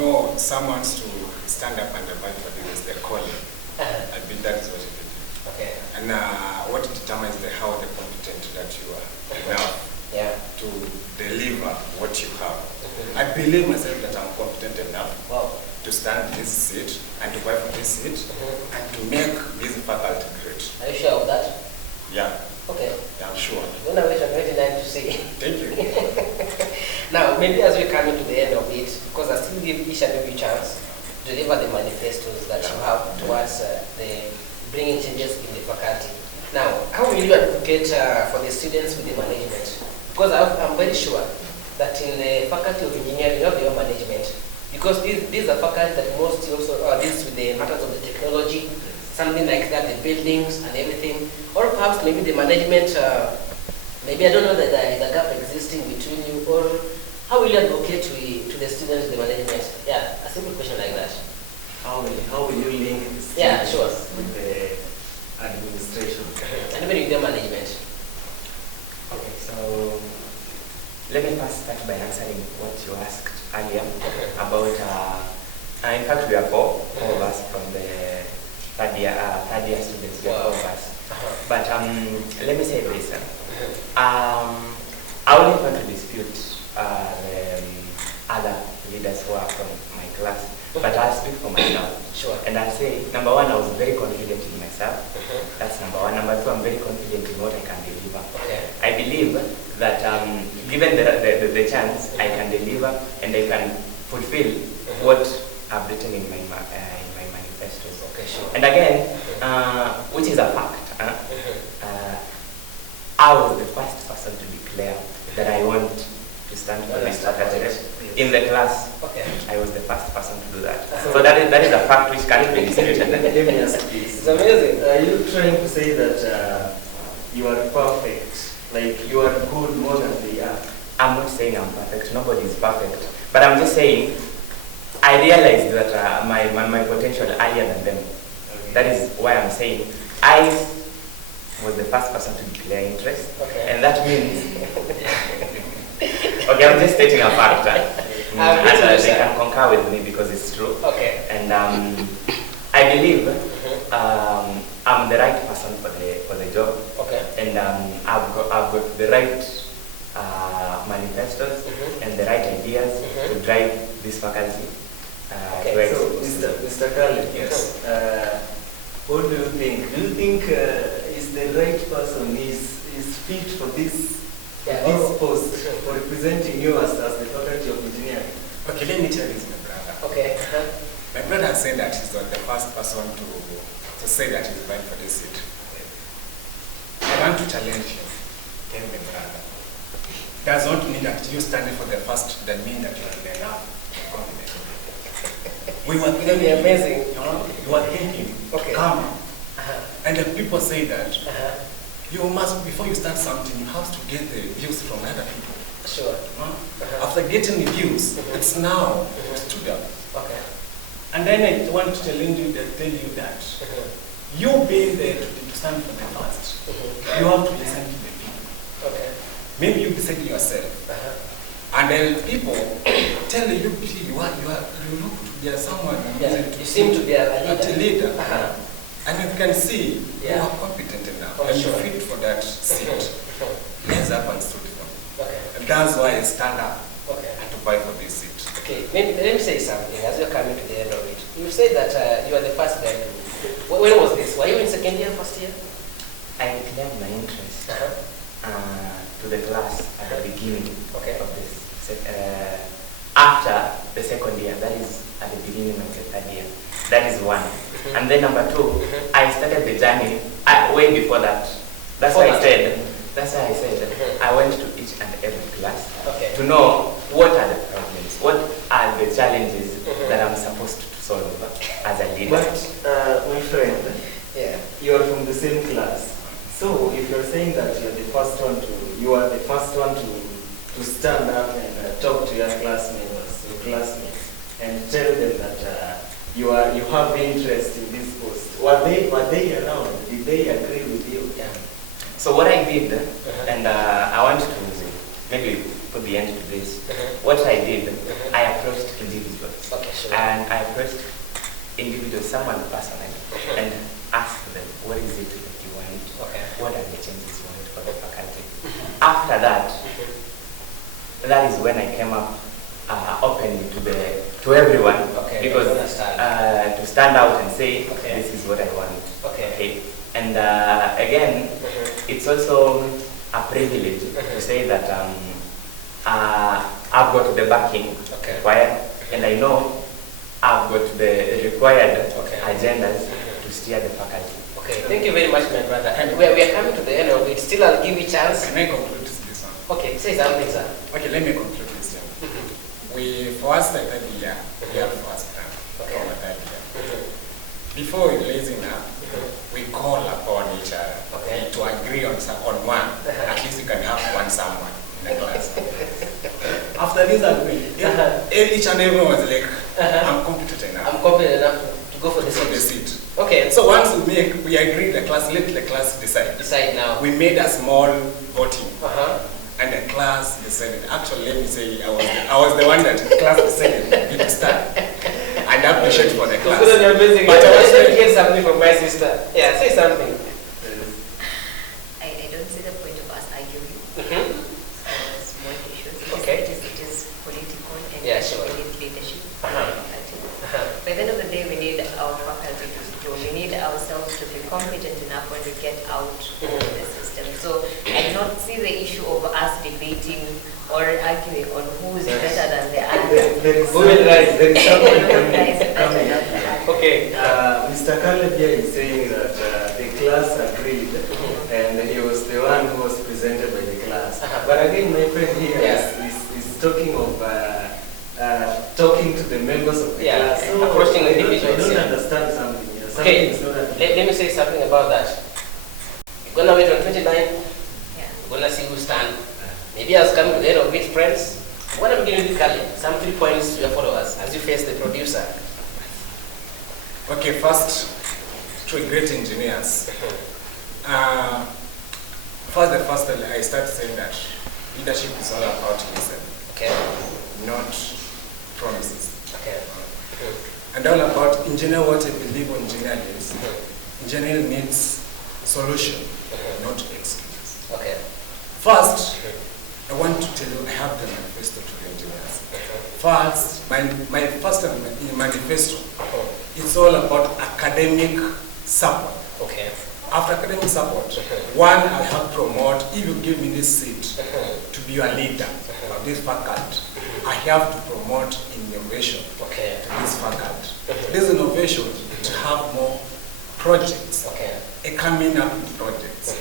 No, someone wants to stand up and fight for this is their calling. I think that is what it is. Okay. And what determines how the competent that you are now Yeah. to deliver what you have. I believe myself that I'm competent enough Wow. to stand this seat and to fight for this seat and to make this faculty great. Are you sure of that? Yeah, Okay. I'm sure. Don't I wish I'm 29 to see. Thank you. Now, maybe as we come into the end of it, because I still give each and every chance to deliver the manifestos that you have towards the bringing changes in the faculty. Now, how will you advocate for the students with the management? Because I'm very sure that in the faculty of engineering, you have your management. Because these are faculty that mostly also deals with the matters of the technology, something like that, the buildings and everything. Or perhaps maybe the management, maybe Maybe I don't know that there is a gap existing between you, or how will you advocate to the students, the management? Yeah, a simple question like that. How will you link the Yeah, students sure. with the administration? And even with the management. Okay, so let me first start by answering what you asked earlier about. In fact, we are four of us from the third year students. We are four of us. But let me say this. I wouldn't want to dispute the other leaders who are from my class, but I'll speak for myself. Sure. And I'll say, number one, I was very confident in myself. That's number one. Number two, I'm very confident in what I can deliver. Okay. I believe that given the chance, I can deliver and I can fulfill what I've written in my manifestos. Okay, sure. And again, which is a fact, I was the first person to declare that I want to stand for this faculty. In the class, Okay. I was the first person to do that. So that is a fact which can't be disputed. Let me ask this. It's amazing. Are you trying to say that you are perfect, like you are good more than they are? I'm not saying I'm perfect. Nobody is perfect. But I'm just saying I realized that my potential earlier than them. Okay. That is why I'm saying I was the first person to declare interest. Okay. And that means, okay, I'm just stating a fact. And they can concur with me because it's true. Okay. And I believe I'm the right person for the job. Okay. And I've got the right manifestos and the right ideas to drive this faculty. Okay. So, Mr. Khalid, Yes. what do you think? Do you think is the right person is fit for this post for representing you as the faculty of engineering? Okay, let me tell you, my brother. Okay. My brother said that he's not the first person to say that he's right for this seat. I want to challenge him. Tell me, brother. Does not mean that you standing for the first that mean that you are enough confident. We were It'll be amazing. you are thinking, Okay. come. And the people say that Uh-huh. you must, before you start something, you have to get the views from other people. Sure. After getting the views, it's now stood up. Okay. And then I want to challenge you that tell you that you being there to stand for the first, you have to listen to the people. Okay. Maybe you decide yourself. And then people tell you, you look to be someone Yeah. who You seem to be a a leader. leader. Uh-huh. And you can see Yeah. you are competent enough Oh, and sure. you fit for that seat. Let's up and stood for me. Okay. And that's why I stand up Okay. and to fight for this seat. Okay. Let me say something as we're coming to the end of it. You said that you are the first guy to. When was this? Were you in second year, first year? I declared my interest to the class at the beginning Okay. of this. After the second year, that is at the beginning of the third year. That is one. And then number two, I started the journey way before that. That's why I said, I went to each and every class Okay. to know what are the problems, what are the challenges that I'm supposed to solve as a leader. But my friend, Yeah. you are from the same class. So if you're saying that you are the first one to stand up and talk to your classmates and tell them that you have interest in this post. Were they around? Did they agree with you? Yeah. So what I did, and I want to maybe put the end to this. What I did, I approached individuals. Okay, sure. And I approached individuals, someone personally, and asked them, what is it that you want? Okay. What are the changes you want for the faculty? After that, that is when I came up openly to everyone, Okay, because I understand. to stand out and say, Okay. this is what I want. Okay. And again, it's also a privilege to say that I've got the backing required, and I know I've got the required agendas to steer the faculty. Okay, thank you very much, my brother. And we are coming to the end of it. Still, I'll give you a chance. Can I conclude this one? Okay, say something, sir. Okay, let me conclude this one. For us, the third year, we have first plan for our third year. Before releasing up, we call upon each other to agree on one. At least we can have after this agreement, each and everyone was like, I'm competent enough. I'm confident enough to go for the For the seat. seat. Okay. So once we agreed the class, let the class decide. Decide now. We made a small voting. Uh-huh. And the class decided. Actually, let me say, I was the one that the class decided to start. And I appreciate for the class. Because you're amazing. But I was let me get something from my sister. Yeah, say something. I don't see the point of us arguing. Small issues. Okay. It is political and Yeah, sure. we need leadership. Uh-huh. By the end of the day, we need our faculty to grow. We need ourselves to be competent enough when we get out of the system. So I do not see the issue of us debating or arguing on who is better than the other. Who will rise? There is something coming up. Okay. Mr. Caleb here is saying that the class agreed, and he was the one who was presented by the class. But again, my friend here is talking of talking to the members of the class. So approaching I individuals. don't understand something here. Something Okay, is not let me say something about that. We're gonna wait on 29. Yeah. We're gonna see who stand. Maybe I was coming to the end of meet friends. What I'm beginning with Kali, some 3 points to your followers as you face the producer. Okay, first, to great engineers. First, I start saying that leadership is all about listen, Okay. not promises. Okay. And all about engineer, what I believe on engineering is, engineering needs solution, not excuses. Okay. First, I want to tell you, I have the manifesto to the engineers. First, my first manifesto, it's all about academic support. Okay. After academic support, one, I have promote, if you give me this seat to be a leader of this faculty, I have to promote innovation Okay. to this faculty. This innovation to have more projects, Okay. coming up with projects.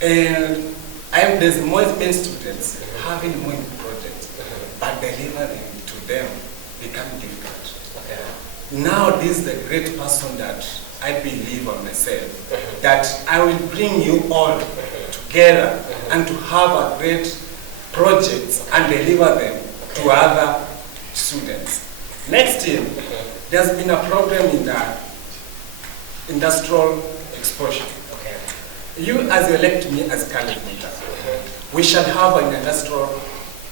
And there's more many students having more projects, but delivering to them become difficult. Okay. Now this is the great person that I believe on myself, that I will bring you all together and to have a great projects and deliver them to other students. Next year, there's been a problem in the industrial exposure. Okay. You, as you elect me as candidate, we shall have an industrial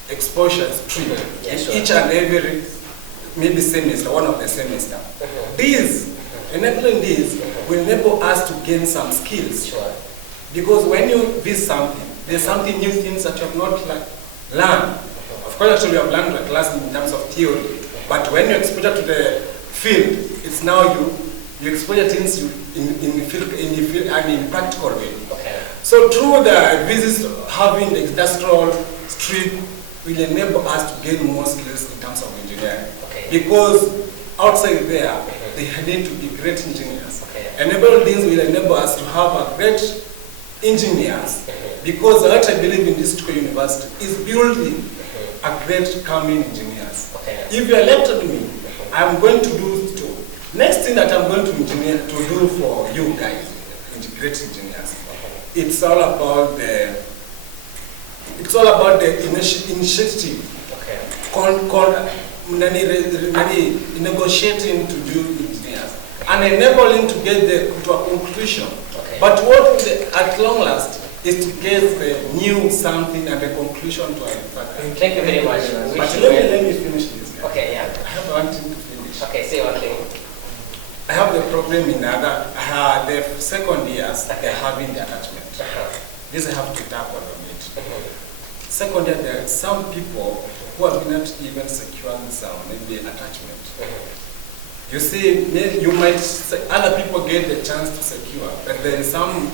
exposure stream in each and every, maybe semester, one of the semester. These, enabling these, will enable us to gain some skills. Sure. Because when you visit something, there's something new things that you have not learned. Of course, actually, you have learned the class in terms of theory, but when you expose it to the field, it's now you expose things in the field and in practical way. Okay. So through the visits, having the industrial stream will enable us to gain more skills in terms of engineering. Okay. Because outside there, they need to be great engineers. Okay. Enable things will enable us to have a great engineers, because what I believe in this Chuka University is building a great coming engineers. Okay. If you elected me, I'm going to do next thing that I'm going to do for you guys, great engineers. It's all about the initiative. Okay. Negotiating to do engineers and enabling to get to a conclusion. Okay. But what at long last is to get the new something and the conclusion to our faculty. Thank you very much. But let me finish this. Okay, yeah. I have one thing to finish. Okay, say one thing. I have the problem in the second years, they're having the attachment. This I have to tackle on it. Second year, there are some people who have not even secured some, maybe attachment. You see, you might other people get the chance to secure, but there is some,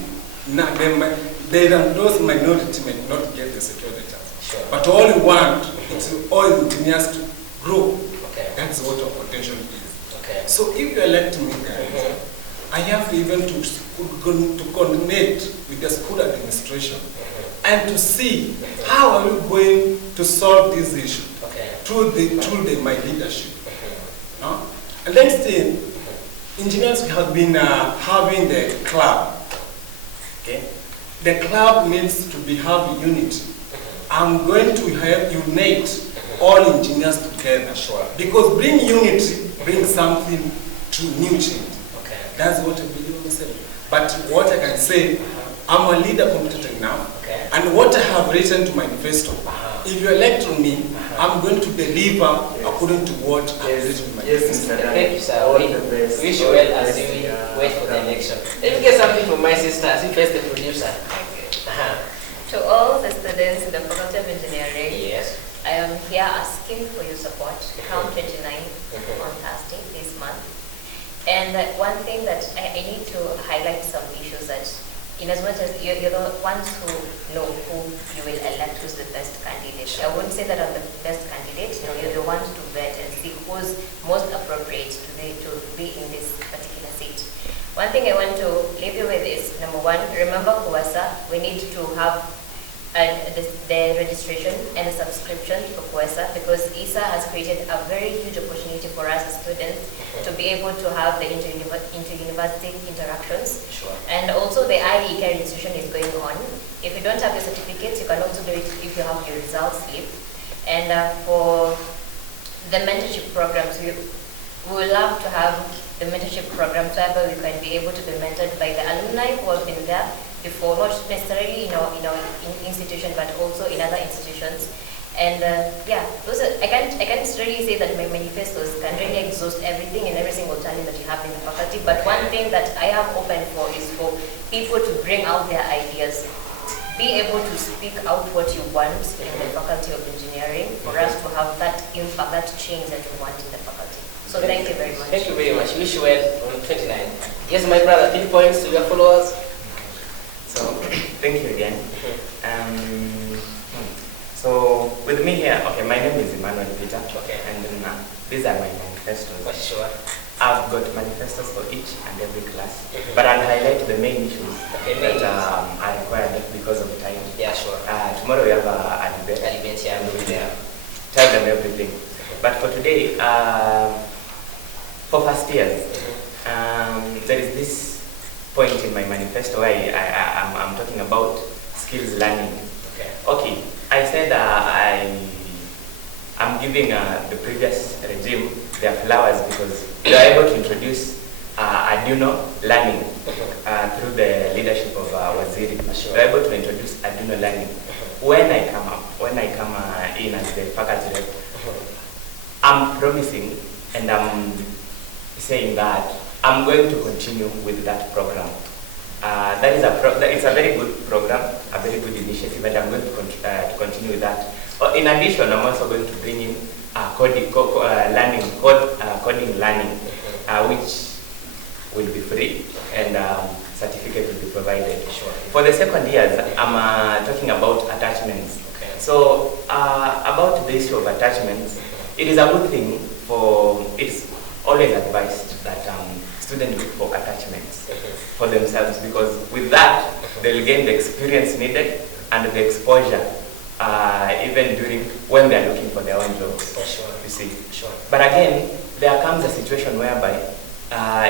those minority might not get the security chance. Sure. But all we want is all engineers to grow. Okay. That's what our potential is. Okay. So if you elect me, guys, I have even to coordinate with the school administration and to see how are we going to solve this issue through my leadership. No? And next thing, engineers have been having the club. Okay? The club needs to have unity. I'm going to help unite all engineers together. Sure. Because bring unity brings something to new change. Okay. That's what I believe myself. But what I can say, I'm a leader competent now. Okay. And what I have written to my manifesto, if you elect on me, I'm going to deliver according to what I've written in my manifesto. Thank you, sir. All We the best. wish you All well the as best. we Yeah. wait for the election. Let me get something from my sister. As you face the producer. To all the students in the Faculty of Engineering, Yes. I am here asking for your support. Come 29 on Thursday this month. And one thing that I need to highlight some issues that, in as much as you're the ones who know who you will elect, who's the best candidate. I wouldn't say that I'm the best candidate. No, you're the ones to vet and see who's most appropriate to be in this particular seat. One thing I want to leave you with is, number one, remember KUASA. We need to have the registration and the subscription for KUASA, because ISA has created a very huge opportunity for us as students to be able to have the inter-university interactions. Sure. And also the IE registration is going on. If you don't have your certificates, you can also do it if you have your results slip. And for the mentorship programs, we would love to have the mentorship programs whereby we can be able to be mentored by the alumni who have been there before, not necessarily in our institution, but also in other institutions. And yeah, I can't really say that my manifestos can really exhaust everything and every single talent that you have in the faculty. But one thing that I am open for is for people to bring out their ideas, be able to speak out what you want in the Faculty of Engineering, for us to have that impact, that change that we want in the faculty. So thank you very much. Thank you very much. Wish you well on 29. Yes, my brother, 3 points to your followers. So, thank you again. So, with me here, okay, my name is Emmanuel Peter. Okay. And then these are my manifestos. For sure. I've got manifestos for each and every class, but I'll highlight the main issues that are required because of time. Yeah, sure. Tomorrow we have an event. Yeah, and we'll tell them everything. But for today, for first years, there is this point in my manifesto where I'm talking about skills learning. Okay, I said I'm giving the previous regime their flowers because they are able to introduce Arduino learning through the leadership of Waziri. They are able to introduce Arduino learning. When I come in as the faculty rep, I'm promising and I'm saying that I'm going to continue with that program. It's a very good program, a very good initiative, and I'm going to continue with that. In addition, I'm also going to bring in coding learning, which will be free, and certificate will be provided. Sure. For the second years, I'm talking about attachments. Okay. So about the issue of attachments, it is a good thing it's always advised that students look for attachments for themselves, because with that, they'll gain the experience needed and the exposure even during when they're looking for their own jobs. Sure. You see. Sure. But again, there comes a situation whereby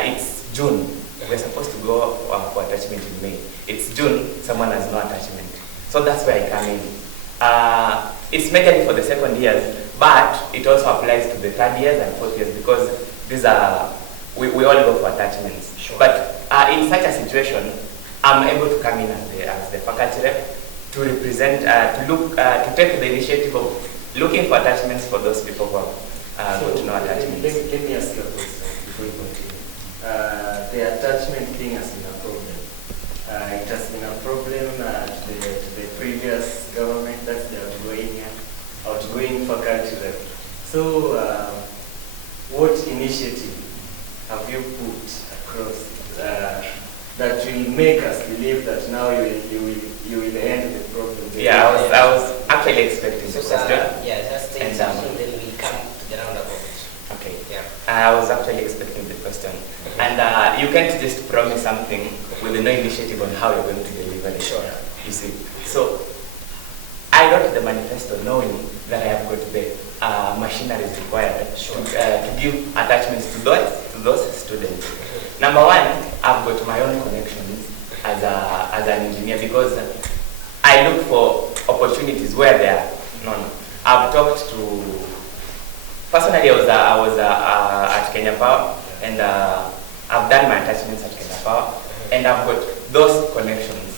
it's June. We're supposed to go for attachment in May. It's June, someone has no attachment. So that's where I come in. It's majorly for the second years, but it also applies to the third years and fourth years, because these are, we all go for attachments. Sure. But in such a situation, I'm able to come in as the faculty rep to represent, to take the initiative of looking for attachments for those people who have got no attachments. Let me ask you a question before you continue. The attachment thing has been a problem. It has been a problem to the previous government, that's the outgoing faculty rep. So, what initiative have you put across that will make us believe that now you will end the problem? Yeah, I was actually expecting the question. Yeah, just say something, then we come to the roundabout. Okay. Yeah. I was actually expecting the question. And you can't just promise something with no initiative on how you're going to deliver it. Sure. You see. So I wrote the manifesto knowing that I have got the machinery required to give attachments to those students. Number one, I've got my own connections as an engineer, because I look for opportunities where there are none. I've talked to, personally I was at Kenya Power, and I've done my attachments at Kenya Power, and I've got those connections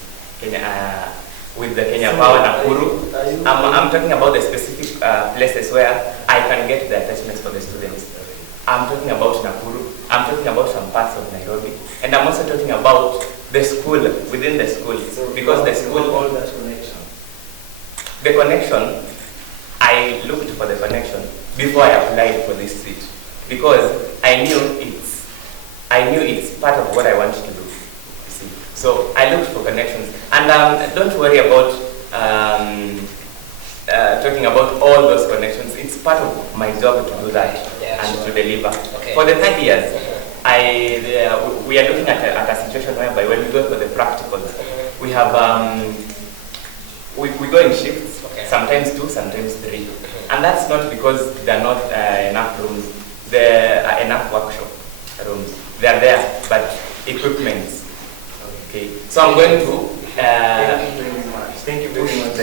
with the Kenya Power Nakuru. I'm talking about the specific places where I can get the attachments for the students. I'm talking about Nakuru, I'm talking about some parts of Nairobi, and I'm also talking about the school, within the school. So because the school, all that connection. The connection, I looked for the connection before I applied for this seat, because I knew it's part of what I want to do. You see, so I looked for connections, and don't worry about talking about all those connections. It's part of my job to do that and to deliver. Okay. For the 3rd years, we are looking at a situation whereby when we go for the practicals, we have we go in shifts, sometimes 2, sometimes 3, and that's not because there are not enough rooms. There are enough workshop rooms. They are there, but equipment. Okay, so I'm going to. Thank you very much.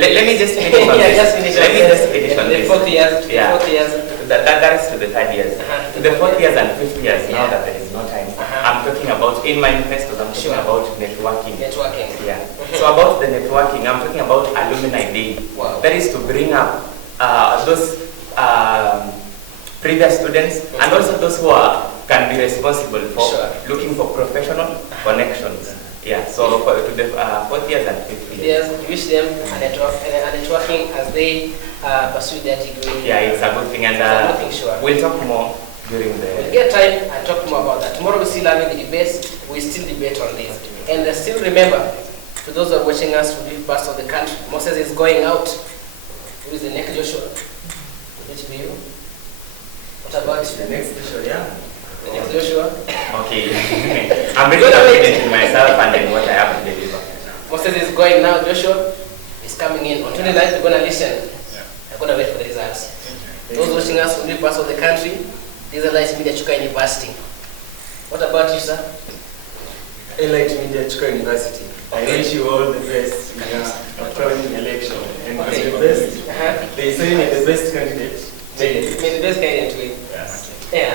Let me just finish on this. Let me just finish on this. The 4th years. Yeah. 4th years. That is to the 3rd years. To the 4th years and 5th years, now that there is no time, I'm talking about, in my manifestos, I'm talking about networking. Networking. Yeah. So about the networking, I'm talking about alumni day. Wow. That is to bring up those previous students and also those who can be responsible for looking for professional connections. Yeah, so to the 4th years and 5th years. Yes, we wish them a networking as they pursue their degree. Yeah, it's a good thing, and we'll talk more during the... We'll get time and talk more about that. Tomorrow we're still having the debates, we still debate on this. And still remember, to those who are watching us from different parts of the country, Moses is going out. Who is the next Joshua? Which be you? What about the next Joshua? Yeah. The next Joshua? Okay. I'm very confident in myself and in what I have to deliver. Moses is going now, Joshua is coming in. On 29th, we're going to listen. We're going to wait for the results. Those watching us from different parts of the country, these are Light Media Chuka University. What about you, sir? Light Media Chuka University. I wish you all the best in your upcoming election. And the best, they say the best candidate. May the best candidate win. Yes. Yeah.